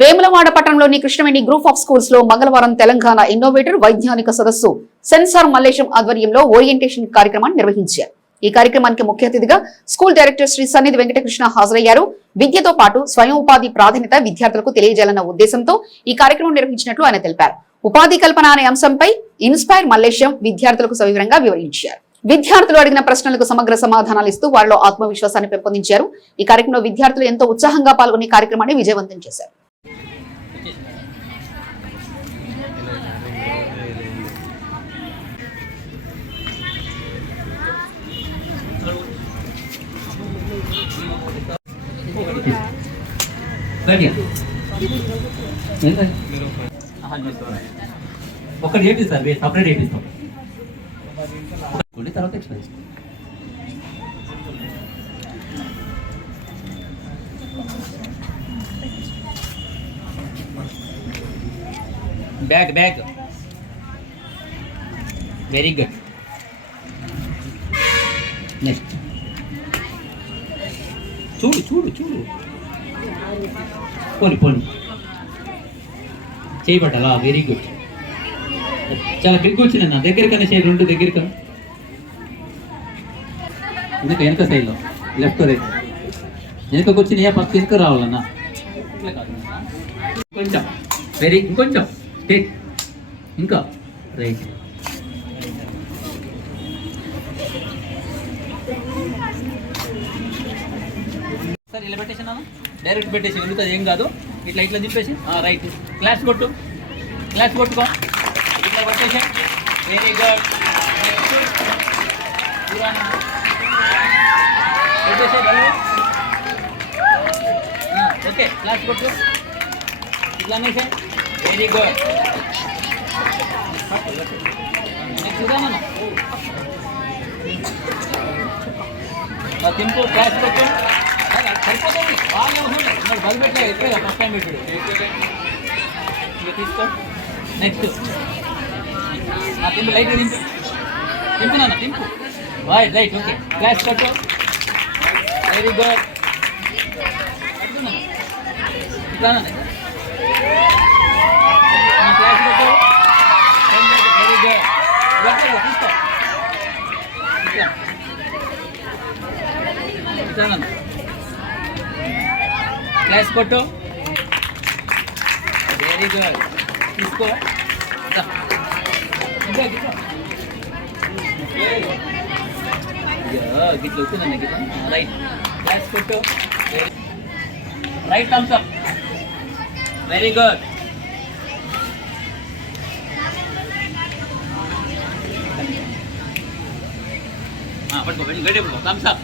వేములవాడ పట్టణంలోని Krishnaveni group of schools లో మంగళవారం తెలంగాణ ఇన్నోవేటర్ వైజ్ఞానిక సదస్సు సెన్సార్ మల్లేశం ఆధ్వర్యంలో ఓరియంటేషన్ కార్యక్రమాన్ని నిర్వహించారు. ఈ కార్యక్రమానికి ముఖ్య అతిథిగా స్కూల్ డైరెక్టర్ శ్రీ సన్నిధి వెంకటకృష్ణ హాజరయ్యారు. విద్యతో పాటు స్వయం ఉపాధి ప్రాధాన్యత విద్యార్థులకు తెలియజేయాలన్న ఉద్దేశంతో ఈ కార్యక్రమం నిర్వహించినట్లు ఆయన తెలిపారు. ఉపాధి కల్పన అనే అంశంపై ఇన్స్పైర్ మల్లేశం విద్యార్థులకు సవివరంగా వివరించారు. విద్యార్థులు అడిగిన ప్రశ్నలకు సమగ్ర సమాధానాలు ఇస్తూ వారిలో ఆత్మవిశ్వాసాన్ని పెంపొందించారు. ఈ కార్యక్రమంలో విద్యార్థులు ఎంతో ఉత్సాహంగా పాల్గొని కార్యక్రమాన్ని విజయవంతం చేశారు. ఒకటి చేపిస్తారు, సపరేట్ చేపిస్తాం. తర్వాత explain bag very good. Next చూడు పోని చేయబట్టాలా? Very good. చాలా బిగ్ వచ్చింది నా దగ్గరికన్నా చేయి, రెండు దగ్గరికి ఎందుకు వెనక సైడ్లో లెఫ్ట్ రైట్ వెనకకు వచ్చినాయా పక్క వెనుక రావాలన్నా కొంచెం వెరీ ఇంకొంచెం టేక్ ఇంకా రైట్. సార్ ఇలా పెట్టేసి అన్న డైరెక్ట్ పెట్టేసి వెళ్తుంది, ఏం కాదు. ఇట్లా తిప్పేసి రైట్ క్లాస్ కొట్టుకో, ఇట్లా పెట్టేసి వెరీ గుడ్. పెట్టేసే ఓకే క్లాస్ కొట్టు, ఇట్లా అనేసే వెరీ గుడ్. చూద్దామన్నా తింపు క్లాస్ కొట్టు, సరిపోతుంది. బాగా అవసరం మరి బలి పెట్టలే ఎప్పుడే ఫస్ట్ టైం పెట్టాడు. ఇక తీసుకో. నెక్స్ట్ తింపు లైట్గా తింపునా తింపు రైట్ ఓకే క్లాస్ కొట్టు వెరీ గుడ్. ఇట్లా క్లాస్ కొట్టు వెరీ గుడ్. తీసుకో ఇట్లా క్లాస్ కొట్టు వెరీ గుడ్. తీసుకో గిట్ల వచ్చిందండి గిట్ల రైట్ క్లాస్ కొట్టు right thumbs up very good. పట్టుకో వెరీ గుడ్. ఇప్పుడు థమ్స్ అప్.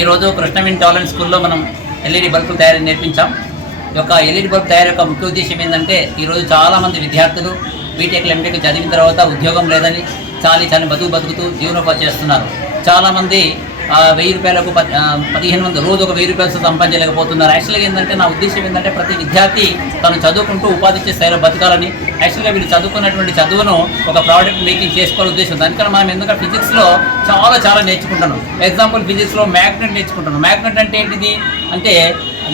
ఈరోజు కృష్ణవేణి టాలెంట్ స్కూల్లో మనం ఎల్ఈడి బల్బులు తయారీ నేర్పించాం. ఈ యొక్క ఎల్ఈడి బల్బ్ తయారీ యొక్క ముఖ్య ఉద్దేశం ఏంటంటే ఈరోజు చాలామంది విద్యార్థులు బీటెక్ ఎంటెక్ చదివిన తర్వాత ఉద్యోగం లేదని చాలా బతుకుతూ జీవనోపాధి చేస్తున్నారు. చాలామంది 1000 రూపాయలకు 1500 రోజు ఒక 1000 రూపాయలు సంపాదించలేకపోతున్నారు. యాక్చువల్గా ఏంటంటే నా ఉద్దేశం ఏంటంటే ప్రతి విద్యార్థి తను చదువుకుంటూ ఉపాధి ఇచ్చే స్థాయిలో బతకాలని. యాక్చువల్గా వీళ్ళు చదువుకున్నటువంటి చదువును ఒక ప్రోడక్ట్ మేకింగ్ చేసుకోవాలని ఉద్దేశం. దానికన్నా మనం ఎందుకంటే ఫిజిక్స్లో చాలా నేర్చుకుంటాను. ఎగ్జాంపుల్ ఫిజిక్స్లో మ్యాగ్నెట్ నేర్చుకుంటాను. మ్యాగ్నెట్ అంటే ఏంటిది అంటే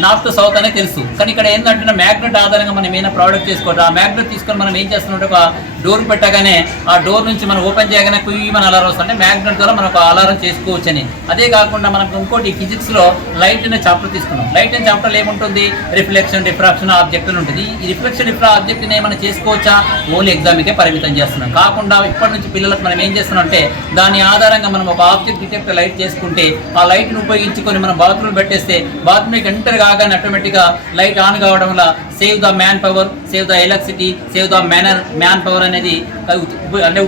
నార్త్ సౌత్ అనేది తెలుసు, కానీ ఇక్కడ ఏంటంటే మ్యాగ్నెట్ ఆధారంగా మనం ఏమైనా ప్రోడక్ట్ చేసుకోవడం. ఆ మ్యాగ్నెట్ తీసుకొని మనం ఏం చేస్తున్నట్టు ఒక డోర్ పెట్టగానే ఆ డోర్ నుంచి మనం ఓపెన్ చేయగానే కుయ్యమని అలారం వస్తుంది. మ్యాగ్నెట్ ద్వారా మనం ఒక అలారం చేసుకోవచ్చు అని. అదే కాకుండా మనకు ఇంకోటి ఫిజిక్స్లో లైట్ అనే చాప్టర్ తీసుకున్నాం. లైట్ అనే చాప్టర్లో ఏముంటుంది? రిఫ్లెక్షన్ డిఫ్రాక్షన్ ఆబ్జెక్ట్ అని ఉంటుంది. ఈ రిఫ్లెక్షన్ ఆబ్జెక్ట్ని ఏమైనా చేసుకోవచ్చా? ఓన్లీ ఎగ్జామ్కే పరిమితం చేస్తున్నాం. కాకుండా ఇప్పటి నుంచి పిల్లలకు మనం ఏం చేస్తున్నాం అంటే దాని ఆధారంగా మనం ఒక ఆబ్జెక్ట్ డిటెక్టర్ లైట్ చేసుకుంటే ఆ లైట్ని ఉపయోగించుకొని మనం బాత్రూమ్ పెట్టేస్తే బాత్రూమ్కి ఎంటర్ కాగానే ఆటోమేటిక్గా లైట్ ఆన్ కావడం వల్ల save the man power, save the electricity, save the man power అనేది అంటే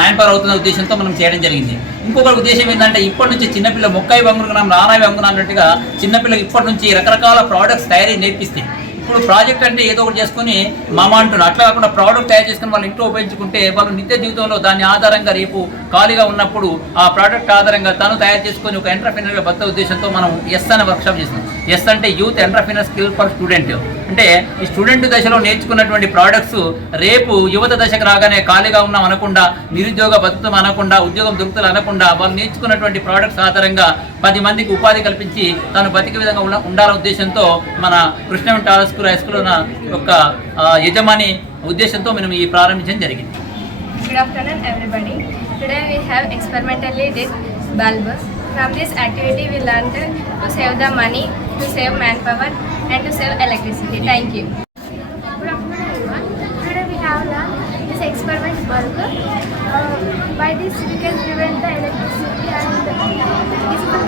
మ్యాన్ పవర్ అవుతున్న ఉద్దేశంతో మనం చేయడం జరిగింది. ఇంకొక ఉద్దేశం ఏంటంటే ఇప్పటి నుంచి చిన్నపిల్ల మొక్కాయి వంగుకున్నాం నానాయి వంగుకున్నాం అన్నట్టుగా చిన్నపిల్లకి ఇప్పటి నుంచి రకరకాల ప్రోడక్ట్స్ తయారీ నేర్పిస్తే ఇప్పుడు ప్రాజెక్ట్ అంటే ఏదో ఒకటి చేసుకుని మామ అంటున్నారు. అట్లా కాకుండా ప్రోడక్ట్ తయారు చేసుకుని వాళ్ళు ఇంట్లో ఉపయోగించుకుంటే వాళ్ళు నిత్య జీవితంలో దాని ఆధారంగా రేపు ఖాళీగా ఉన్నప్పుడు ఆ ప్రోడక్ట్ ఆధారంగా తను తయారు చేసుకొని ఒక ఎంటర్‌ప్రెన్యూర్‌గా బతికే ఉద్దేశంతో మనం ఎస్ అనే వర్క్షాప్ చేస్తున్నాం. ఎస్ అంటే youth entrepreneur skill for student. అంటే ఈ స్టూడెంట్ దశలో నేర్చుకున్నటువంటి ప్రోడక్ట్స్ రేపు యువత దశకు రాగానే ఖాళీగా ఉన్నాం అనకుండా, నిరుద్యోగ బతుకుతాం అనకుండా, ఉద్యోగం దొరుకుతుంది అనకుండా, వాళ్ళు నేర్చుకున్నటువంటి ప్రోడక్ట్స్ ఆధారంగా 10 మందికి ఉపాధి కల్పించి తాను బతికే విధంగా ఉండాలనే ఉద్దేశంతో మన Krishnaveni taller school high school యొక్క యజమాని ఉద్దేశంతో మనం ఈ ప్రారంభించడం జరిగింది. Good afternoon everybody. Today we have experimentally did bulb. From this activity we learned to save the money, to save manpower and to save electricity. Thank you. Good afternoon everyone. Today we have learned this experiment bulb. By this we can prevent the electricity and this is the